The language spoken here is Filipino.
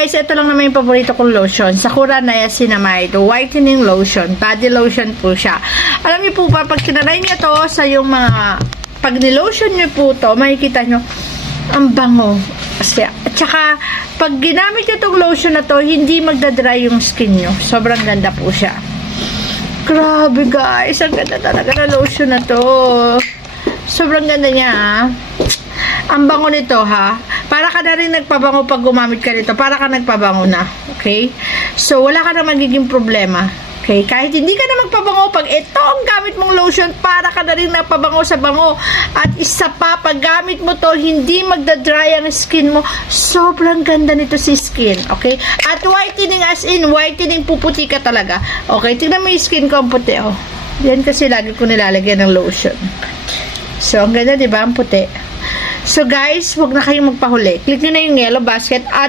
guys, ito lang naman yung paborito kong lotion. Sakura Niacinamide Whitening Lotion. Body lotion po siya. Alam niyo po ba, pag tinry niyo to sa yung mga, pag nilotion niyo po to, makikita niyo, ang bango. Kasi, at saka, pag ginamit niyo tong lotion na to, hindi magdadry yung skin niyo. Sobrang ganda po siya. Grabe guys, ang ganda talaga na lotion na to. Sobrang ganda niya, ha. Ang bango nito, ha. Para ka na rin nagpabango pag gumamit ka nito. Para ka nagpabango na. Okay? So, wala ka na magiging problema. Okay? Kahit hindi ka na magpabango, pag ito ang gamit mong lotion, para ka na rin nagpabango sa bango. At isa pa, pag gamit mo to, hindi magdadry ang skin mo. Sobrang ganda nito si skin. Okay? At whitening, as in, whitening, puputi ka talaga. Okay? Tignan mo yung skin ko, ang puti, oh. Yan kasi lagi ko nilalagyan ng lotion. So, ang ganda, diba? Ang puti. So guys, huwag na kayong magpahuli. Click nyo na yung yellow basket at